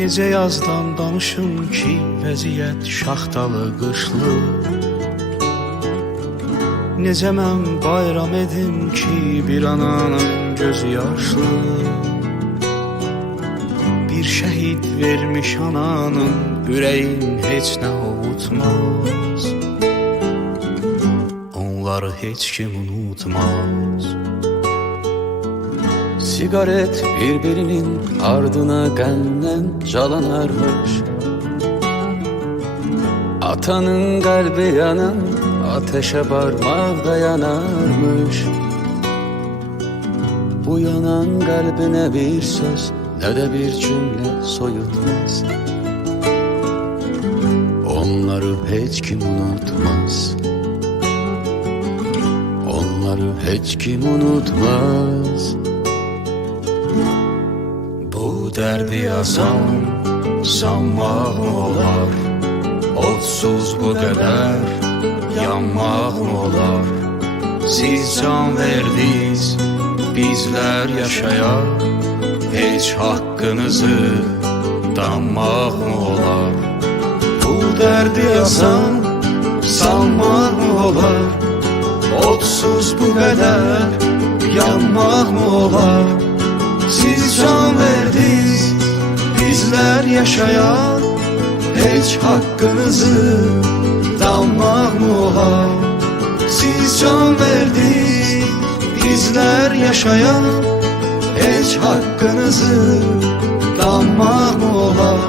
Necə yazdan danışım ki, vəziyyət şaxtalı, qışlı. Necə mən bayram edim ki, bir ananın gözü yaşlı? Bir şəhid vermiş ananın ürəyin heç nə ovutmaz. Onları heç kim unutmaz Sigaret birbirinin ardına genden calanarmış Atanın kalbi yanan ateşe parmak dayanarmış Bu yanan kalbine bir söz ne de bir cümle soyutmaz. Onları hiç kim unutmaz. Onları hiç kim unutmaz derdi yazan sanmaq mı olar. Odsuz bu qədər yanmaq mı olar. Siz can verdiniz bizlər yaşayaq Heç haqqınızı danmaq mı olar. Bu derdi yazan sanmaq mı olar. Odsuz bu qədər yanmaq mı olar yaşayan Hiç hakkınızı dalmak olar? Siz can verdiniz, bizler yaşayan Hiç hakkınızı dalmak mı olar?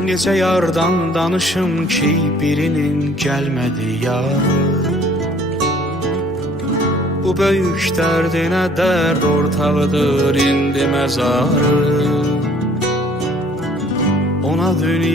Necə yardan danışım ki, birinin gəlmədi yarı Bu böyük dərdinə dərd ortağıdır indi məzarı Ona dünya